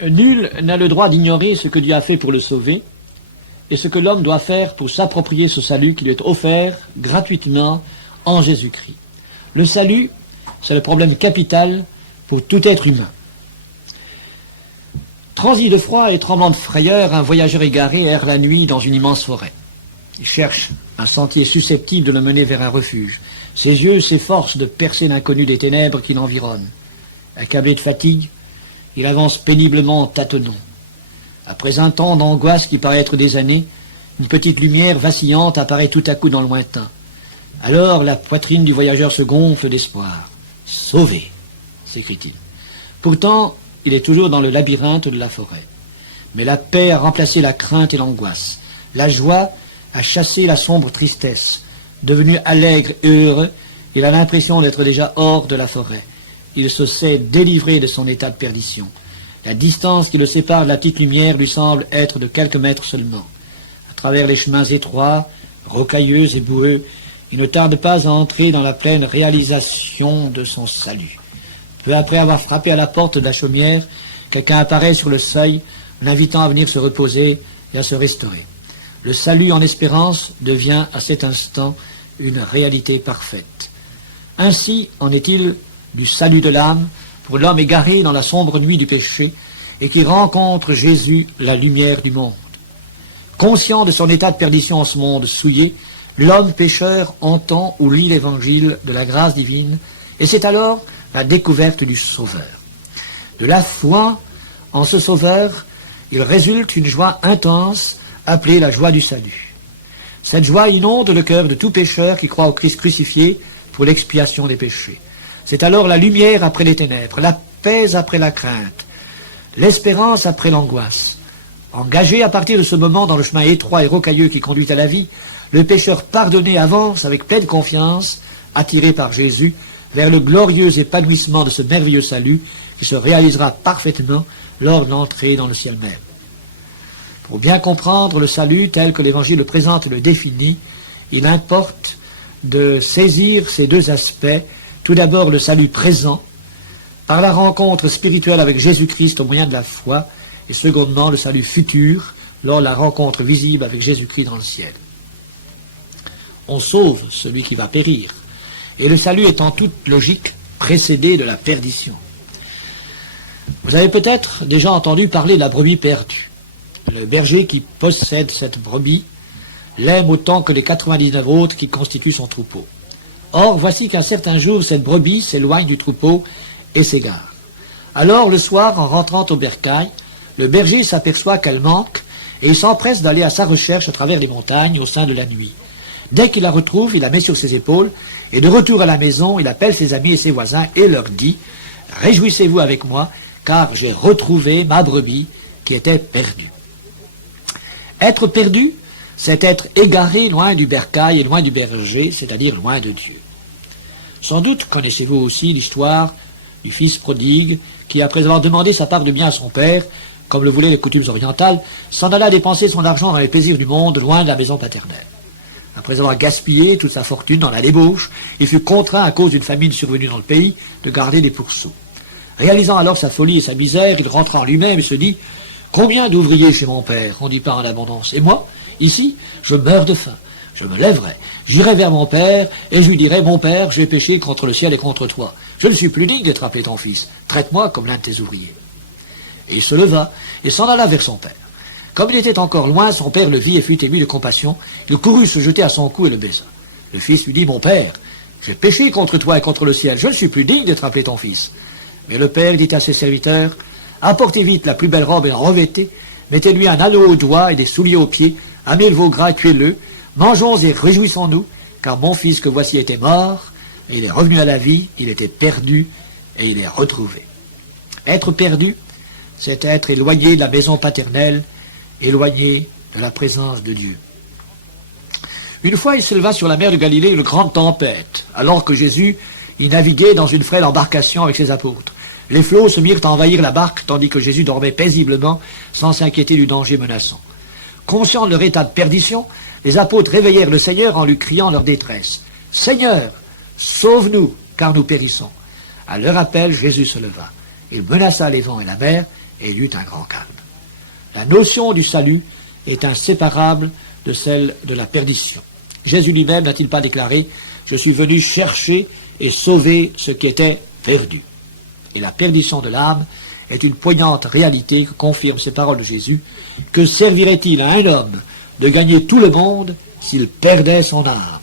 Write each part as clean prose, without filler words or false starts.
Nul n'a le droit d'ignorer ce que Dieu a fait pour le sauver et ce que l'homme doit faire pour s'approprier ce salut qui lui est offert gratuitement en Jésus-Christ. Le salut, c'est le problème capital pour tout être humain. Transi de froid et tremblant de frayeur, un voyageur égaré erre la nuit dans une immense forêt. Il cherche un sentier susceptible de le mener vers un refuge. Ses yeux s'efforcent de percer l'inconnu des ténèbres qui l'environnent. Accablé de fatigue, il avance péniblement tâtonnant. Après un temps d'angoisse qui paraît être des années, une petite lumière vacillante apparaît tout à coup dans le lointain. Alors la poitrine du voyageur se gonfle d'espoir. « Sauvé !» s'écrie-t-il. Pourtant, il est toujours dans le labyrinthe de la forêt. Mais la paix a remplacé la crainte et l'angoisse. La joie a chassé la sombre tristesse. Devenu allègre et heureux, il a l'impression d'être déjà hors de la forêt. Il se sait délivré de son état de perdition. La distance qui le sépare de la petite lumière lui semble être de quelques mètres seulement. À travers les chemins étroits, rocailleux et boueux, il ne tarde pas à entrer dans la pleine réalisation de son salut. Peu après avoir frappé à la porte de la chaumière, quelqu'un apparaît sur le seuil, l'invitant à venir se reposer et à se restaurer. Le salut en espérance devient à cet instant une réalité parfaite. Ainsi en est-il du salut de l'âme pour l'homme égaré dans la sombre nuit du péché et qui rencontre Jésus, la lumière du monde. Conscient de son état de perdition en ce monde souillé, l'homme pécheur entend ou lit l'évangile de la grâce divine et c'est alors la découverte du Sauveur. De la foi en ce Sauveur, il résulte une joie intense appelée la joie du salut. Cette joie inonde le cœur de tout pécheur qui croit au Christ crucifié pour l'expiation des péchés. C'est alors la lumière après les ténèbres, la paix après la crainte, l'espérance après l'angoisse. Engagé à partir de ce moment dans le chemin étroit et rocailleux qui conduit à la vie, le pécheur pardonné avance avec pleine confiance, attiré par Jésus, vers le glorieux épanouissement de ce merveilleux salut qui se réalisera parfaitement lors de l'entrée dans le ciel même. Pour bien comprendre le salut tel que l'Évangile le présente et le définit, il importe de saisir ces deux aspects. Tout d'abord le salut présent, par la rencontre spirituelle avec Jésus-Christ au moyen de la foi, et secondement le salut futur, lors de la rencontre visible avec Jésus-Christ dans le ciel. On sauve celui qui va périr, et le salut est en toute logique précédé de la perdition. Vous avez peut-être déjà entendu parler de la brebis perdue. Le berger qui possède cette brebis l'aime autant que les 99 autres qui constituent son troupeau. Or, voici qu'un certain jour, cette brebis s'éloigne du troupeau et s'égare. Alors, le soir, en rentrant au bercail, le berger s'aperçoit qu'elle manque et il s'empresse d'aller à sa recherche à travers les montagnes au sein de la nuit. Dès qu'il la retrouve, il la met sur ses épaules et de retour à la maison, il appelle ses amis et ses voisins et leur dit « Réjouissez-vous avec moi, car j'ai retrouvé ma brebis qui était perdue. » Être perdu, c'est être égaré loin du bercail et loin du berger, c'est-à-dire loin de Dieu. Sans doute connaissez-vous aussi l'histoire du fils prodigue qui, après avoir demandé sa part de bien à son père, comme le voulaient les coutumes orientales, s'en alla dépenser son argent dans les plaisirs du monde, loin de la maison paternelle. Après avoir gaspillé toute sa fortune dans la débauche, il fut contraint, à cause d'une famine survenue dans le pays, de garder des pourceaux. Réalisant alors sa folie et sa misère, il rentra en lui-même et se dit « Combien d'ouvriers chez mon père, on dit pas en abondance, et moi, ici, je meurs de faim. Je me lèverai, j'irai vers mon père, et je lui dirai, mon père, j'ai péché contre le ciel et contre toi. Je ne suis plus digne d'être appelé ton fils. Traite-moi comme l'un de tes ouvriers. Et il se leva, et s'en alla vers son père. Comme il était encore loin, son père le vit et fut ému de compassion. Il courut se jeter à son cou et le baisa. Le fils lui dit, mon père, j'ai péché contre toi et contre le ciel. Je ne suis plus digne d'être appelé ton fils. Mais le père dit à ses serviteurs, apportez vite la plus belle robe et en revêtez, mettez-lui un anneau au doigt et des souliers aux pieds, amenez le veau gras, tuez-le, mangeons et réjouissons-nous, car mon fils que voici était mort, et il est revenu à la vie, il était perdu, et il est retrouvé. Être perdu, c'est être éloigné de la maison paternelle, éloigné de la présence de Dieu. Une fois, il s'éleva sur la mer de Galilée une grande tempête, alors que Jésus y naviguait dans une frêle embarcation avec ses apôtres. Les flots se mirent à envahir la barque, tandis que Jésus dormait paisiblement, sans s'inquiéter du danger menaçant. Conscients de leur état de perdition, les apôtres réveillèrent le Seigneur en lui criant leur détresse. « Seigneur, sauve-nous, car nous périssons. » À leur appel, Jésus se leva. Il menaça les vents et la mer, et il y eut un grand calme. La notion du salut est inséparable de celle de la perdition. Jésus lui-même n'a-t-il pas déclaré « Je suis venu chercher et sauver ce qui était perdu ». Et la perdition de l'âme est une poignante réalité que confirment ces paroles de Jésus. Que servirait-il à un homme de gagner tout le monde s'il perdait son âme?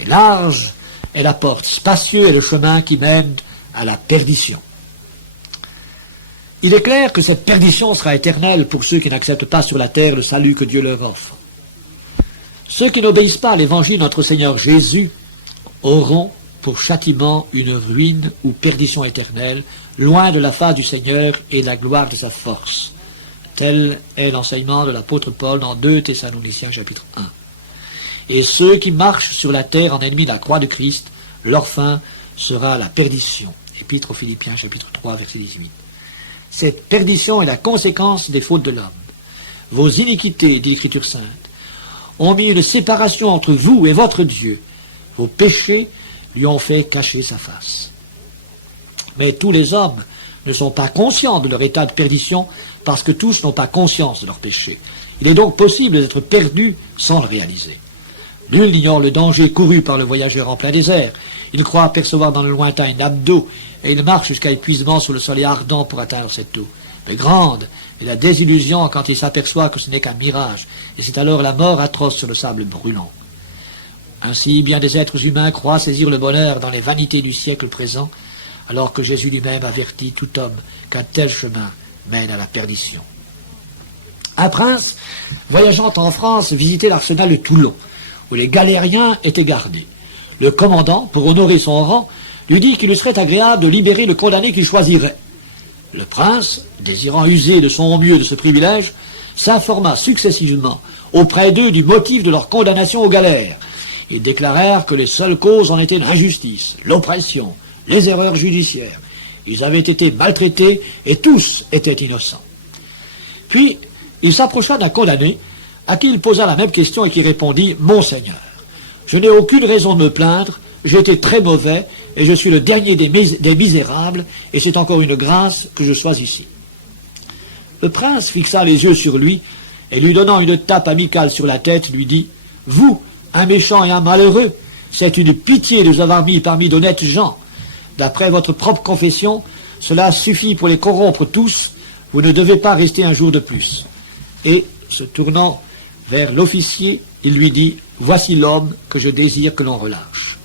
Et large est la porte, spacieux est le chemin qui mène à la perdition. Il est clair que cette perdition sera éternelle pour ceux qui n'acceptent pas sur la terre le salut que Dieu leur offre. Ceux qui n'obéissent pas à l'évangile de notre Seigneur Jésus auront pour châtiment une ruine ou perdition éternelle, loin de la face du Seigneur et de la gloire de sa force. Tel est l'enseignement de l'apôtre Paul dans 2 Thessaloniciens chapitre 1. Et ceux qui marchent sur la terre en ennemis de la croix de Christ, leur fin sera la perdition. Épître aux Philippiens chapitre 3 verset 18. Cette perdition est la conséquence des fautes de l'homme. Vos iniquités, dit l'Écriture sainte, ont mis une séparation entre vous et votre Dieu. Vos péchés lui ont fait cacher sa face. Mais tous les hommes ne sont pas conscients de leur état de perdition parce que tous n'ont pas conscience de leurs péchés. Il est donc possible d'être perdu sans le réaliser. Nul n'ignore le danger couru par le voyageur en plein désert. Il croit apercevoir dans le lointain une nappe d'eau et il marche jusqu'à épuisement sous le soleil ardent pour atteindre cette eau. Mais grande est la désillusion quand il s'aperçoit que ce n'est qu'un mirage, et c'est alors la mort atroce sur le sable brûlant. Ainsi, bien des êtres humains croient saisir le bonheur dans les vanités du siècle présent, alors que Jésus lui-même avertit tout homme qu'un tel chemin mène à la perdition. Un prince, voyageant en France, visitait l'arsenal de Toulon, où les galériens étaient gardés. Le commandant, pour honorer son rang, lui dit qu'il lui serait agréable de libérer le condamné qu'il choisirait. Le prince, désirant user de son mieux de ce privilège, s'informa successivement auprès d'eux du motif de leur condamnation aux galères. Ils déclarèrent que les seules causes en étaient l'injustice, l'oppression, les erreurs judiciaires. Ils avaient été maltraités et tous étaient innocents. Puis, il s'approcha d'un condamné à qui il posa la même question et qui répondit « Monseigneur, je n'ai aucune raison de me plaindre, j'ai été très mauvais et je suis le dernier des misérables et c'est encore une grâce que je sois ici. » Le prince fixa les yeux sur lui et lui donnant une tape amicale sur la tête, lui dit « Vous, un méchant et un malheureux, c'est une pitié de vous avoir mis parmi d'honnêtes gens. D'après votre propre confession, cela suffit pour les corrompre tous, vous ne devez pas rester un jour de plus. » Et, se tournant vers l'officier, il lui dit « Voici l'homme que je désire que l'on relâche. »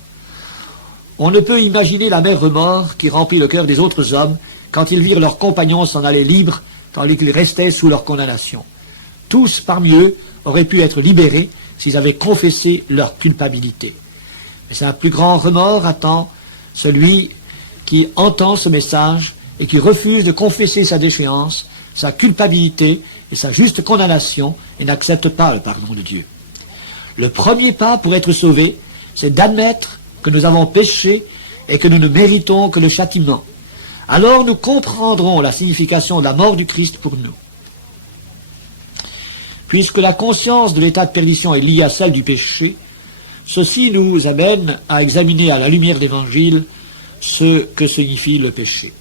On ne peut imaginer l'amère remords qui remplit le cœur des autres hommes quand ils virent leurs compagnons s'en aller libres tandis qu'ils restaient sous leur condamnation. Tous parmi eux auraient pu être libérés s'ils avaient confessé leur culpabilité. Mais un plus grand remords attend celui qui entend ce message et qui refuse de confesser sa déchéance, sa culpabilité et sa juste condamnation et n'accepte pas le pardon de Dieu. Le premier pas pour être sauvé, c'est d'admettre que nous avons péché et que nous ne méritons que le châtiment. Alors nous comprendrons la signification de la mort du Christ pour nous. Puisque la conscience de l'état de perdition est liée à celle du péché, ceci nous amène à examiner à la lumière de l'Évangile ce que signifie le péché.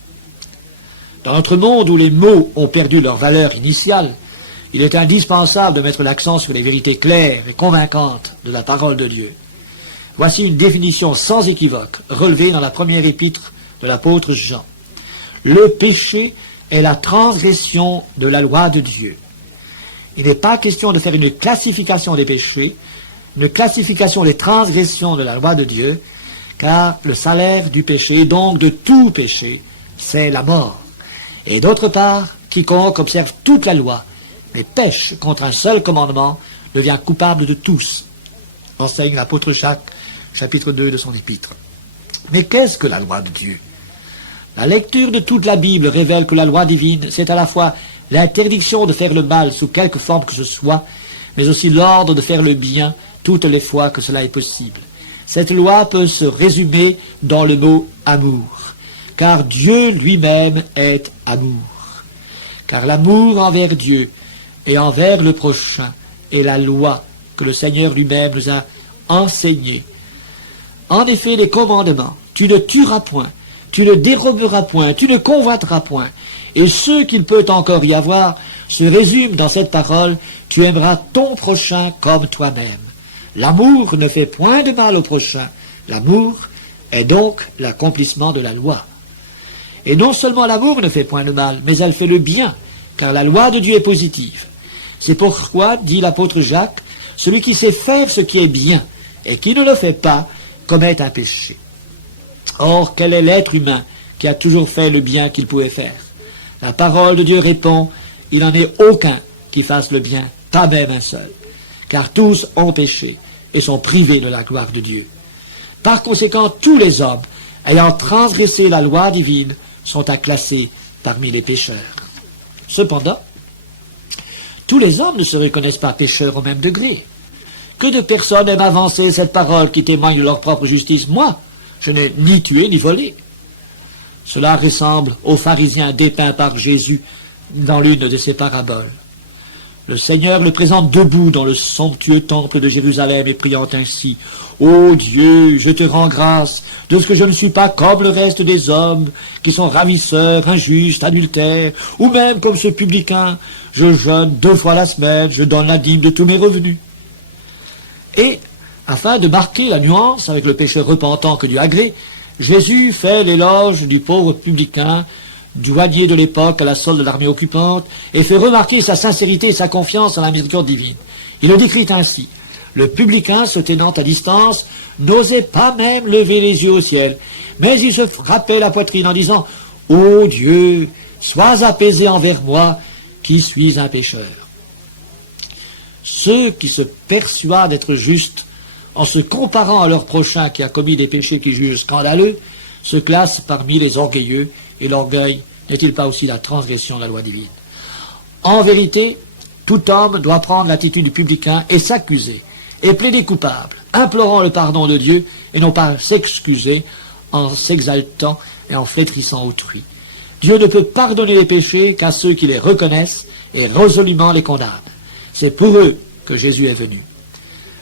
Dans notre monde où les mots ont perdu leur valeur initiale, il est indispensable de mettre l'accent sur les vérités claires et convaincantes de la parole de Dieu. Voici une définition sans équivoque, relevée dans la première épître de l'apôtre Jean. Le péché est la transgression de la loi de Dieu. Il n'est pas question de faire une classification des péchés, une classification des transgressions de la loi de Dieu, car le salaire du péché, donc de tout péché, c'est la mort. Et d'autre part, quiconque observe toute la loi, mais pêche contre un seul commandement, devient coupable de tous, enseigne l'apôtre Jacques, chapitre 2 de son épître. Mais qu'est-ce que la loi de Dieu? La lecture de toute la Bible révèle que la loi divine, c'est à la fois l'interdiction de faire le mal sous quelque forme que ce soit, mais aussi l'ordre de faire le bien toutes les fois que cela est possible. Cette loi peut se résumer dans le mot amour, car Dieu lui-même est amour. Car l'amour envers Dieu et envers le prochain est la loi que le Seigneur lui-même nous a enseignée. En effet, les commandements, tu ne tueras point, tu ne déroberas point, tu ne convoiteras point. Et ce qu'il peut encore y avoir se résume dans cette parole, tu aimeras ton prochain comme toi-même. L'amour ne fait point de mal au prochain. L'amour est donc l'accomplissement de la loi. Et non seulement l'amour ne fait point de mal, mais elle fait le bien, car la loi de Dieu est positive. C'est pourquoi, dit l'apôtre Jacques, celui qui sait faire ce qui est bien et qui ne le fait pas commet un péché. Or, quel est l'être humain qui a toujours fait le bien qu'il pouvait faire? La parole de Dieu répond, il n'en est aucun qui fasse le bien, pas même un seul, car tous ont péché et sont privés de la gloire de Dieu. Par conséquent, tous les hommes, ayant transgressé la loi divine, sont à classer parmi les pécheurs. Cependant, tous les hommes ne se reconnaissent pas pécheurs au même degré. Que de personnes aiment avancer cette parole qui témoigne de leur propre justice. Moi, je n'ai ni tué ni volé. Cela ressemble aux pharisiens dépeints par Jésus dans l'une de ses paraboles. Le Seigneur le présente debout dans le somptueux temple de Jérusalem et priant ainsi, « Ô Dieu, je te rends grâce de ce que je ne suis pas comme le reste des hommes, qui sont ravisseurs, injustes, adultères, ou même comme ce publicain, je jeûne 2 fois la semaine, je donne la dîme de tous mes revenus. » Et, afin de marquer la nuance avec le pécheur repentant que Dieu agrée, Jésus fait l'éloge du pauvre publicain, douanier de l'époque à la solde de l'armée occupante, et fait remarquer sa sincérité et sa confiance en la miséricorde divine. Il le décrit ainsi. Le publicain, se tenant à distance, n'osait pas même lever les yeux au ciel, mais il se frappait la poitrine en disant « Ô Dieu, sois apaisé envers moi, qui suis un pécheur. » Ceux qui se persuadent être justes, en se comparant à leur prochain qui a commis des péchés qu'ils jugent scandaleux, se classent parmi les orgueilleux, et l'orgueil n'est-il pas aussi la transgression de la loi divine? En vérité, tout homme doit prendre l'attitude du publicain et s'accuser, et plaider coupable, implorant le pardon de Dieu, et non pas s'excuser en s'exaltant et en flétrissant autrui. Dieu ne peut pardonner les péchés qu'à ceux qui les reconnaissent et résolument les condamnent. C'est pour eux que Jésus est venu.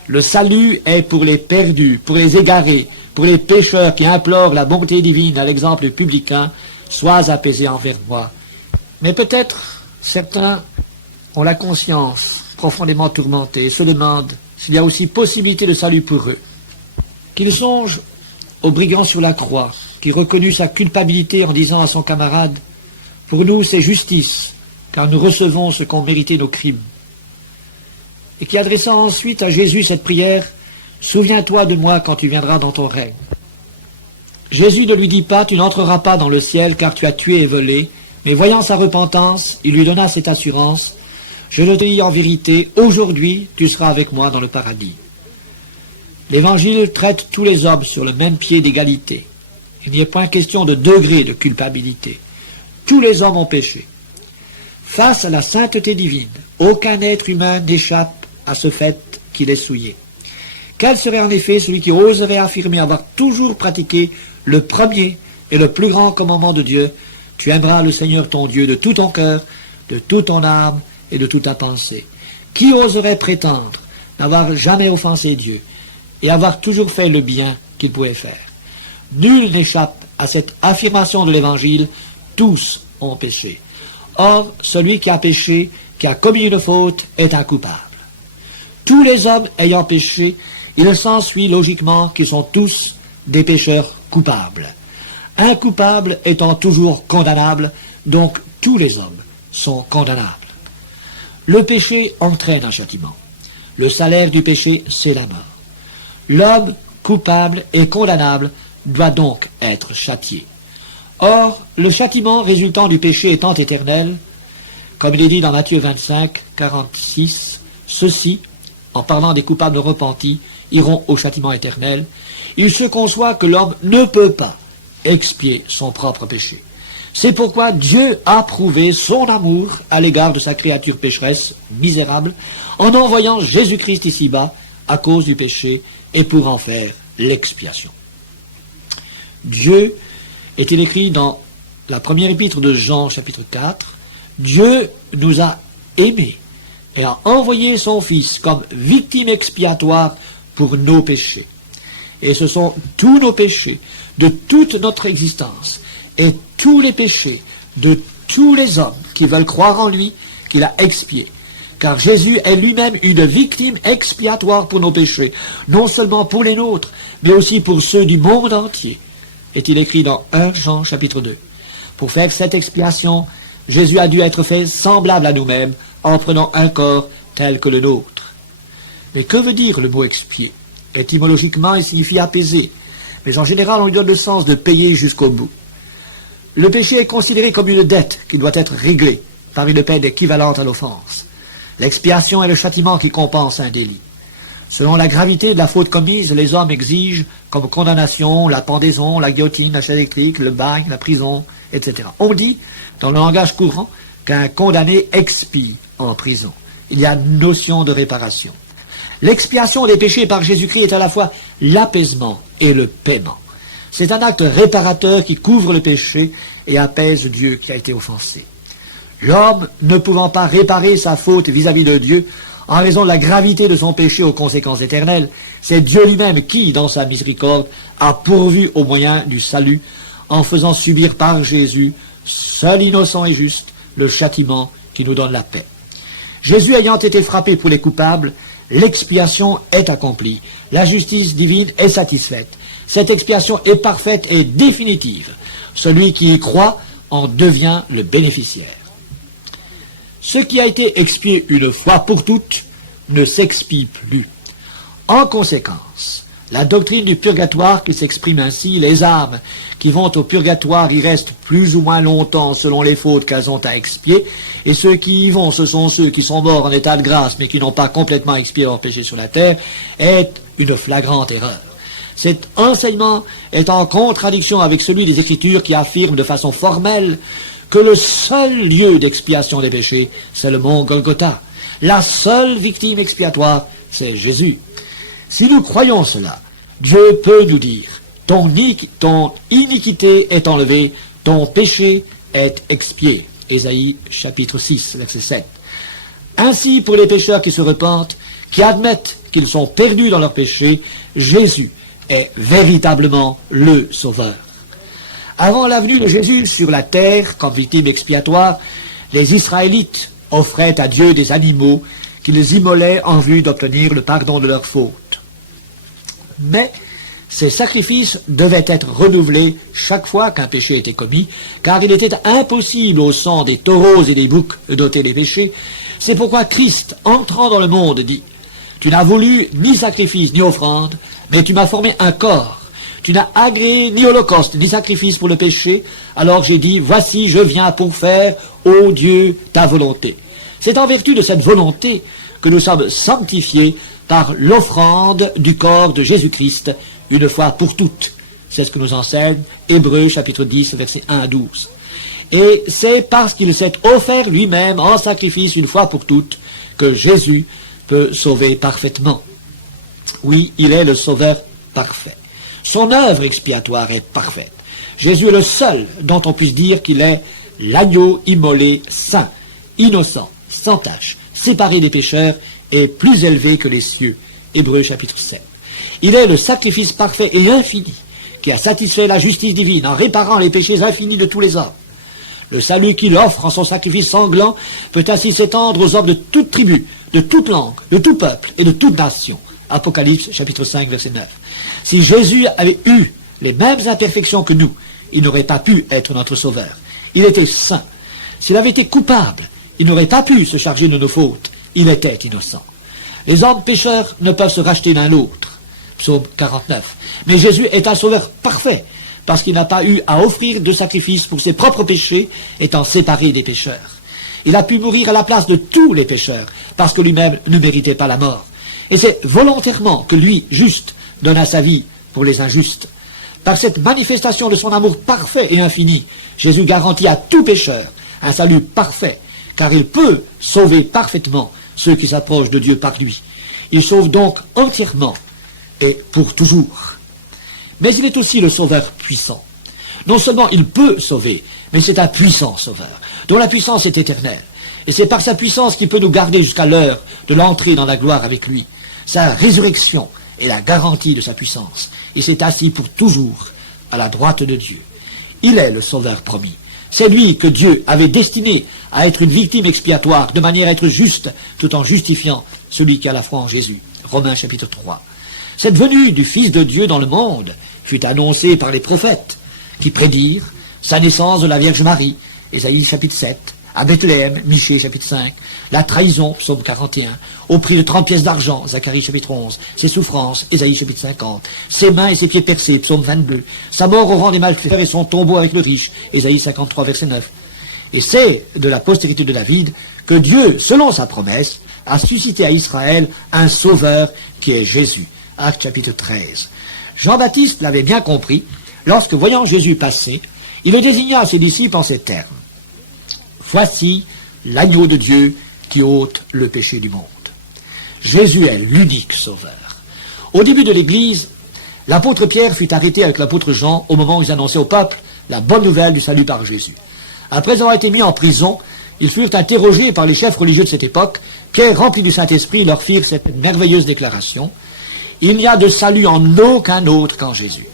Le salut est pour les perdus, pour les égarés, pour les pécheurs qui implorent la bonté divine à l'exemple publicain, sois apaisé envers moi. Mais peut-être certains ont la conscience profondément tourmentée et se demandent s'il y a aussi possibilité de salut pour eux. Qu'ils songent au brigand sur la croix, qui reconnut sa culpabilité en disant à son camarade « Pour nous, c'est justice, car nous recevons ce qu'ont mérité nos crimes. » Et qui adressa ensuite à Jésus cette prière « Souviens-toi de moi quand tu viendras dans ton règne. » Jésus ne lui dit pas « Tu n'entreras pas dans le ciel car tu as tué et volé », mais voyant sa repentance, il lui donna cette assurance « Je le dis en vérité, aujourd'hui tu seras avec moi dans le paradis. » L'Évangile traite tous les hommes sur le même pied d'égalité. Il n'y a point question de degré de culpabilité. Tous les hommes ont péché. Face à la sainteté divine, aucun être humain n'échappe à ce fait qu'il est souillé. Quel serait en effet celui qui oserait affirmer avoir toujours pratiqué le premier et le plus grand commandement de Dieu, tu aimeras le Seigneur ton Dieu de tout ton cœur, de toute ton âme et de toute ta pensée. Qui oserait prétendre n'avoir jamais offensé Dieu et avoir toujours fait le bien qu'il pouvait faire? Nul n'échappe à cette affirmation de l'Évangile, tous ont péché. Or, celui qui a péché, qui a commis une faute, est un coupable. Tous les hommes ayant péché, il s'ensuit logiquement qu'ils sont tous des pécheurs coupables. Un coupable étant toujours condamnable, donc tous les hommes sont condamnables. Le péché entraîne un châtiment. Le salaire du péché, c'est la mort. L'homme coupable et condamnable doit donc être châtié. Or, le châtiment résultant du péché étant éternel, comme il est dit dans Matthieu 25, 46, ceux-ci, en parlant des coupables repentis, iront au châtiment éternel, il se conçoit que l'homme ne peut pas expier son propre péché. C'est pourquoi Dieu a prouvé son amour à l'égard de sa créature pécheresse, misérable, en envoyant Jésus-Christ ici-bas à cause du péché et pour en faire l'expiation. Dieu, est-il écrit dans la première épître de Jean, chapitre 4, Dieu nous a aimés et a envoyé son Fils comme victime expiatoire pour nos péchés. Et ce sont tous nos péchés, de toute notre existence, et tous les péchés de tous les hommes qui veulent croire en lui, qu'il a expiés. Car Jésus est lui-même une victime expiatoire pour nos péchés, non seulement pour les nôtres, mais aussi pour ceux du monde entier, est-il écrit dans 1 Jean chapitre 2. Pour faire cette expiation, Jésus a dû être fait semblable à nous-mêmes, en prenant un corps tel que le nôtre. Mais que veut dire le mot expier? Étymologiquement, il signifie apaiser, mais en général, on lui donne le sens de payer jusqu'au bout. Le péché est considéré comme une dette qui doit être réglée par une peine équivalente à l'offense. L'expiation est le châtiment qui compense un délit. Selon la gravité de la faute commise, les hommes exigent comme condamnation la pendaison, la guillotine, la chaise électrique, le bagne, la prison, etc. On dit, dans le langage courant, qu'un condamné expie en prison. Il y a notion de réparation. L'expiation des péchés par Jésus-Christ est à la fois l'apaisement et le paiement. C'est un acte réparateur qui couvre le péché et apaise Dieu qui a été offensé. L'homme, ne pouvant pas réparer sa faute vis-à-vis de Dieu, en raison de la gravité de son péché aux conséquences éternelles, c'est Dieu lui-même qui, dans sa miséricorde, a pourvu au moyen du salut, en faisant subir par Jésus, seul innocent et juste, le châtiment qui nous donne la paix. Jésus ayant été frappé pour les coupables, l'expiation est accomplie, la justice divine est satisfaite. Cette expiation est parfaite et définitive. Celui qui y croit en devient le bénéficiaire. Ce qui a été expié une fois pour toutes ne s'expie plus. En conséquence, la doctrine du purgatoire qui s'exprime ainsi, les âmes qui vont au purgatoire y restent plus ou moins longtemps selon les fautes qu'elles ont à expier, et ceux qui y vont, ce sont ceux qui sont morts en état de grâce mais qui n'ont pas complètement expié leurs péchés sur la terre, est une flagrante erreur. Cet enseignement est en contradiction avec celui des Écritures qui affirment de façon formelle que le seul lieu d'expiation des péchés, c'est le mont Golgotha. La seule victime expiatoire, c'est Jésus. Si nous croyons cela, Dieu peut nous dire, ton iniquité est enlevée, ton péché est expié. Ésaïe chapitre 6, verset 7. Ainsi, pour les pécheurs qui se repentent, qui admettent qu'ils sont perdus dans leurs péchés, Jésus est véritablement le Sauveur. Avant la venue de Jésus sur la terre, comme victime expiatoire, les Israélites offraient à Dieu des animaux qu'ils immolaient en vue d'obtenir le pardon de leurs fautes. Mais ces sacrifices devaient être renouvelés chaque fois qu'un péché était commis, car il était impossible au sang des taureaux et des boucs d'ôter les péchés. C'est pourquoi Christ, entrant dans le monde, dit « Tu n'as voulu ni sacrifice ni offrande, mais tu m'as formé un corps. Tu n'as agréé ni holocauste, ni sacrifice pour le péché. Alors j'ai dit, voici, je viens pour faire, ô Dieu, ta volonté. » C'est en vertu de cette volonté que nous sommes sanctifiés par l'offrande du corps de Jésus-Christ, une fois pour toutes. C'est ce que nous enseigne Hébreux chapitre 10, versets 1 à 12. Et c'est parce qu'il s'est offert lui-même en sacrifice une fois pour toutes que Jésus peut sauver parfaitement. Oui, il est le Sauveur parfait. Son œuvre expiatoire est parfaite. Jésus est le seul dont on puisse dire qu'il est l'agneau immolé saint, innocent, sans tache, séparé des pécheurs et plus élevé que les cieux. Hébreux chapitre 7. Il est le sacrifice parfait et infini qui a satisfait la justice divine en réparant les péchés infinis de tous les hommes. Le salut qu'il offre en son sacrifice sanglant peut ainsi s'étendre aux hommes de toute tribu, de toute langue, de tout peuple et de toute nation. Apocalypse chapitre 5 verset 9. Si Jésus avait eu les mêmes imperfections que nous, il n'aurait pas pu être notre sauveur. Il était saint. S'il avait été coupable, il n'aurait pas pu se charger de nos fautes. Il était innocent. Les hommes pécheurs ne peuvent se racheter l'un l'autre. Psaume 49. Mais Jésus est un sauveur parfait, parce qu'il n'a pas eu à offrir de sacrifice pour ses propres péchés, étant séparé des pécheurs. Il a pu mourir à la place de tous les pécheurs, parce que lui-même ne méritait pas la mort. Et c'est volontairement que lui, juste, donna sa vie pour les injustes. Par cette manifestation de son amour parfait et infini, Jésus garantit à tout pécheur un salut parfait, car il peut sauver parfaitement ceux qui s'approchent de Dieu par lui. Il sauve donc entièrement et pour toujours. Mais il est aussi le sauveur puissant. Non seulement il peut sauver, mais c'est un puissant sauveur, dont la puissance est éternelle. Et c'est par sa puissance qu'il peut nous garder jusqu'à l'heure de l'entrée dans la gloire avec lui. Sa résurrection est la garantie de sa puissance. Il s'est assis pour toujours à la droite de Dieu. Il est le sauveur promis. C'est lui que Dieu avait destiné à être une victime expiatoire, de manière à être juste, tout en justifiant celui qui a la foi en Jésus. Romains chapitre 3. Cette venue du Fils de Dieu dans le monde fut annoncée par les prophètes, qui prédirent sa naissance de la Vierge Marie, Ésaïe chapitre 7, à Bethléem, Michée chapitre 5, la trahison, psaume 41, au prix de 30 pièces d'argent, Zacharie chapitre 11, ses souffrances, Ésaïe chapitre 50, ses mains et ses pieds percés, psaume 22, sa mort au rang des malfaiteurs et son tombeau avec le riche, Ésaïe 53, verset 9. Et c'est de la postérité de David que Dieu, selon sa promesse, a suscité à Israël un sauveur qui est Jésus. Actes chapitre 13. Jean-Baptiste l'avait bien compris, lorsque, voyant Jésus passer, il le désigna à ses disciples en ces termes. Voici l'agneau de Dieu qui ôte le péché du monde. Jésus est l'unique sauveur. Au début de l'Église, l'apôtre Pierre fut arrêté avec l'apôtre Jean au moment où ils annonçaient au peuple la bonne nouvelle du salut par Jésus. Après avoir été mis en prison, ils furent interrogés par les chefs religieux de cette époque. Pierre, rempli du Saint-Esprit, leur firent cette merveilleuse déclaration. Il n'y a de salut en aucun autre qu'en Jésus.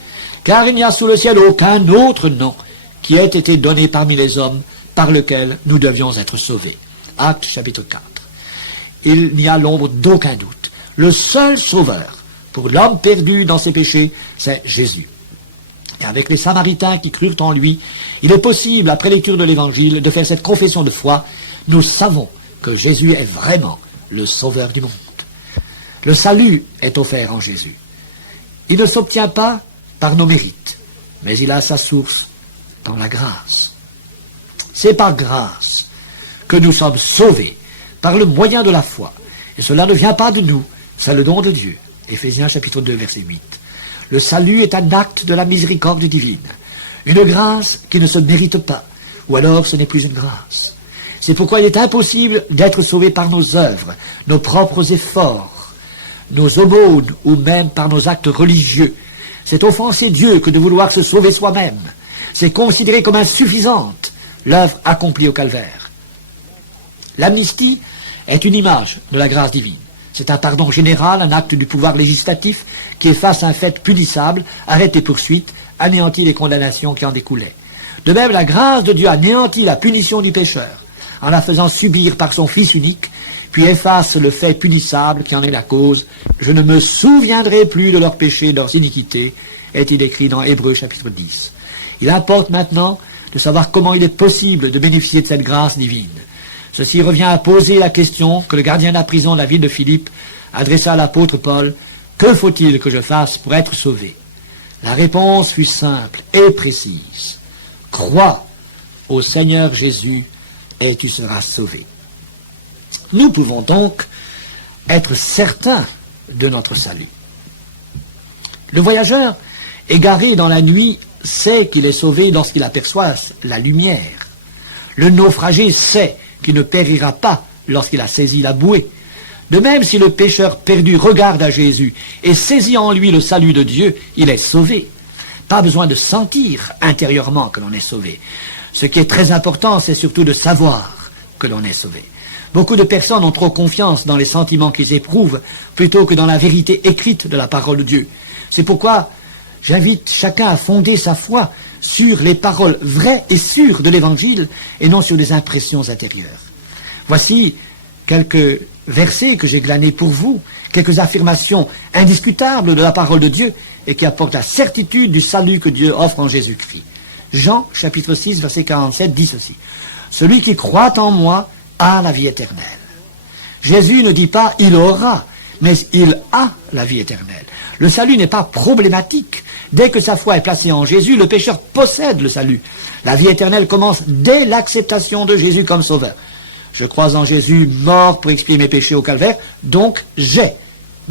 Car il n'y a sous le ciel aucun autre nom qui ait été donné parmi les hommes par lequel nous devions être sauvés. Actes chapitre 4. Il n'y a l'ombre d'aucun doute. Le seul sauveur pour l'homme perdu dans ses péchés, c'est Jésus. Et avec les Samaritains qui crurent en lui, il est possible, après lecture de l'Évangile, de faire cette confession de foi. Nous savons que Jésus est vraiment le sauveur du monde. Le salut est offert en Jésus. Il ne s'obtient pas par nos mérites, mais il a sa source dans la grâce. C'est par grâce que nous sommes sauvés, par le moyen de la foi. Et cela ne vient pas de nous, c'est le don de Dieu. Éphésiens chapitre 2, verset 8. Le salut est un acte de la miséricorde divine, une grâce qui ne se mérite pas, ou alors ce n'est plus une grâce. C'est pourquoi il est impossible d'être sauvé par nos œuvres, nos propres efforts, nos aumônes, ou même par nos actes religieux. C'est offenser Dieu que de vouloir se sauver soi-même. C'est considérer comme insuffisante l'œuvre accomplie au calvaire. L'amnistie est une image de la grâce divine. C'est un pardon général, un acte du pouvoir législatif qui efface un fait punissable, arrête les poursuites, anéantit les condamnations qui en découlaient. De même, la grâce de Dieu anéantit la punition du pécheur en la faisant subir par son Fils unique, puis efface le fait punissable qui en est la cause. Je ne me souviendrai plus de leurs péchés, de leurs iniquités, est-il écrit dans Hébreux chapitre 10. Il importe maintenant de savoir comment il est possible de bénéficier de cette grâce divine. Ceci revient à poser la question que le gardien de la prison de la ville de Philippe adressa à l'apôtre Paul. Que faut-il que je fasse pour être sauvé? La réponse fut simple et précise. Crois au Seigneur Jésus et tu seras sauvé. Nous pouvons donc être certains de notre salut. Le voyageur, égaré dans la nuit, sait qu'il est sauvé lorsqu'il aperçoit la lumière. Le naufragé sait qu'il ne périra pas lorsqu'il a saisi la bouée. De même, si le pécheur perdu regarde à Jésus et saisit en lui le salut de Dieu, il est sauvé. Pas besoin de sentir intérieurement que l'on est sauvé. Ce qui est très important, c'est surtout de savoir que l'on est sauvé. Beaucoup de personnes ont trop confiance dans les sentiments qu'ils éprouvent plutôt que dans la vérité écrite de la parole de Dieu. C'est pourquoi j'invite chacun à fonder sa foi sur les paroles vraies et sûres de l'Évangile et non sur des impressions intérieures. Voici quelques versets que j'ai glanés pour vous, quelques affirmations indiscutables de la parole de Dieu et qui apportent la certitude du salut que Dieu offre en Jésus-Christ. Jean, chapitre 6, verset 47, dit ceci. « Celui qui croit en moi a la vie éternelle. » Jésus ne dit pas « il aura », mais il a la vie éternelle. Le salut n'est pas problématique. Dès que sa foi est placée en Jésus, le pécheur possède le salut. La vie éternelle commence dès l'acceptation de Jésus comme sauveur. Je crois en Jésus mort pour expier mes péchés au calvaire, donc j'ai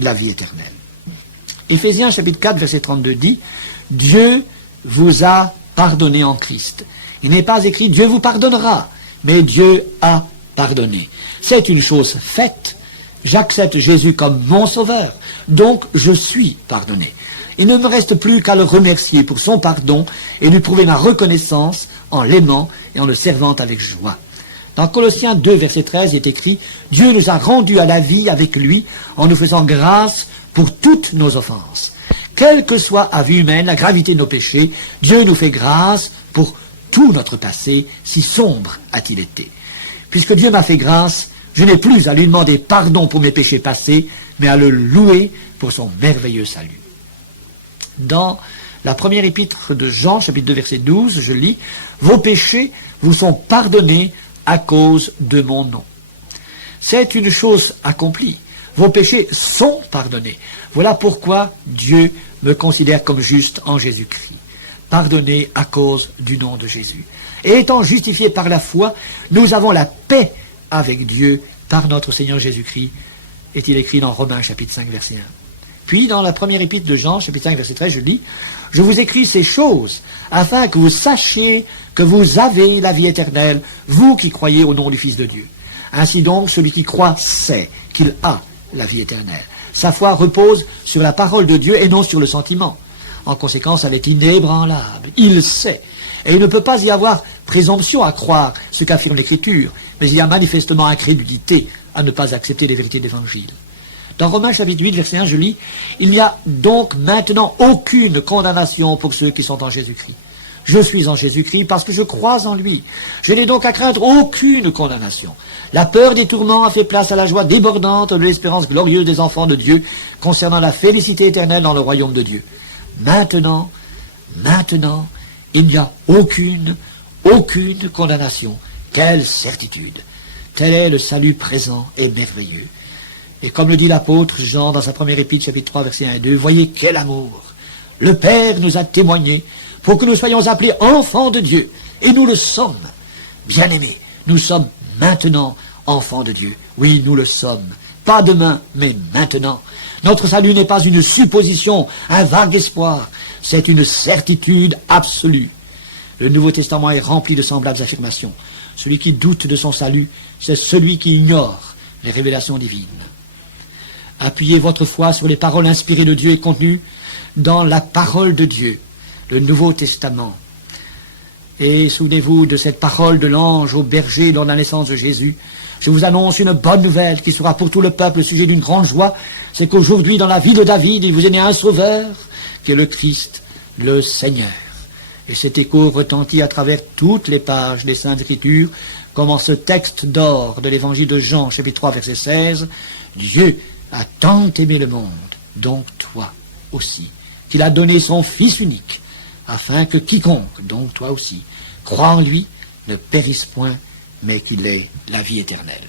la vie éternelle. Éphésiens chapitre 4, verset 32 dit « Dieu vous a pardonné en Christ. » Il n'est pas écrit « Dieu vous pardonnera », mais Dieu a pardonné. C'est une chose faite. J'accepte Jésus comme mon sauveur, donc je suis pardonné. Il ne me reste plus qu'à le remercier pour son pardon et lui prouver ma reconnaissance en l'aimant et en le servant avec joie. Dans Colossiens 2, verset 13, il est écrit « Dieu nous a rendus à la vie avec lui en nous faisant grâce pour toutes nos offenses. » Quelle que soit à vue humaine la gravité de nos péchés, Dieu nous fait grâce pour tout notre passé, si sombre a-t-il été. Puisque Dieu m'a fait grâce, je n'ai plus à lui demander pardon pour mes péchés passés, mais à le louer pour son merveilleux salut. Dans la première épître de Jean, chapitre 2, verset 12, je lis « Vos péchés vous sont pardonnés à cause de mon nom. » C'est une chose accomplie. Vos péchés sont pardonnés. Voilà pourquoi Dieu me considère comme juste en Jésus-Christ. Pardonné à cause du nom de Jésus. Et étant justifiés par la foi, nous avons la paix avec Dieu par notre Seigneur Jésus-Christ, est-il écrit dans Romains chapitre 5, verset 1. Puis dans la première épître de Jean, chapitre 5, verset 13, je lis « Je vous écris ces choses, afin que vous sachiez que vous avez la vie éternelle, vous qui croyez au nom du Fils de Dieu. Ainsi donc, celui qui croit sait qu'il a la vie éternelle. Sa foi repose sur la parole de Dieu et non sur le sentiment. En conséquence, elle est inébranlable. Il sait. Et il ne peut pas y avoir présomption à croire ce qu'affirme l'Écriture, mais il y a manifestement incrédulité à ne pas accepter les vérités d'Évangile. Dans Romains chapitre 8, verset 1, je lis « Il n'y a donc maintenant aucune condamnation pour ceux qui sont en Jésus-Christ. Je suis en Jésus-Christ parce que je crois en lui. Je n'ai donc à craindre aucune condamnation. La peur des tourments a fait place à la joie débordante de l'espérance glorieuse des enfants de Dieu concernant la félicité éternelle dans le royaume de Dieu. Maintenant, il n'y a aucune condamnation. Quelle certitude! Tel est le salut présent et merveilleux. Et comme le dit l'apôtre Jean dans sa première épître, chapitre 3, versets 1 et 2, voyez quel amour! Le Père nous a témoigné pour que nous soyons appelés enfants de Dieu. Et nous le sommes. Bien-aimés, nous sommes maintenant enfants de Dieu. Oui, nous le sommes. Pas demain, mais maintenant. Notre salut n'est pas une supposition, un vague espoir. C'est une certitude absolue. Le Nouveau Testament est rempli de semblables affirmations. Celui qui doute de son salut, c'est celui qui ignore les révélations divines. Appuyez votre foi sur les paroles inspirées de Dieu et contenues dans la parole de Dieu, le Nouveau Testament. Et souvenez-vous de cette parole de l'ange au berger lors de la naissance de Jésus. Je vous annonce une bonne nouvelle qui sera pour tout le peuple le sujet d'une grande joie. C'est qu'aujourd'hui, dans la vie de David, il vous est né un sauveur, qui est le Christ, le Seigneur. Et cet écho retentit à travers toutes les pages des Saintes Écritures, comme en ce texte d'or de l'évangile de Jean, chapitre 3, verset 16. Dieu a tant aimé le monde, donc toi aussi, qu'il a donné son Fils unique, afin que quiconque, donc toi aussi, croit en lui, ne périsse point, mais qu'il ait la vie éternelle.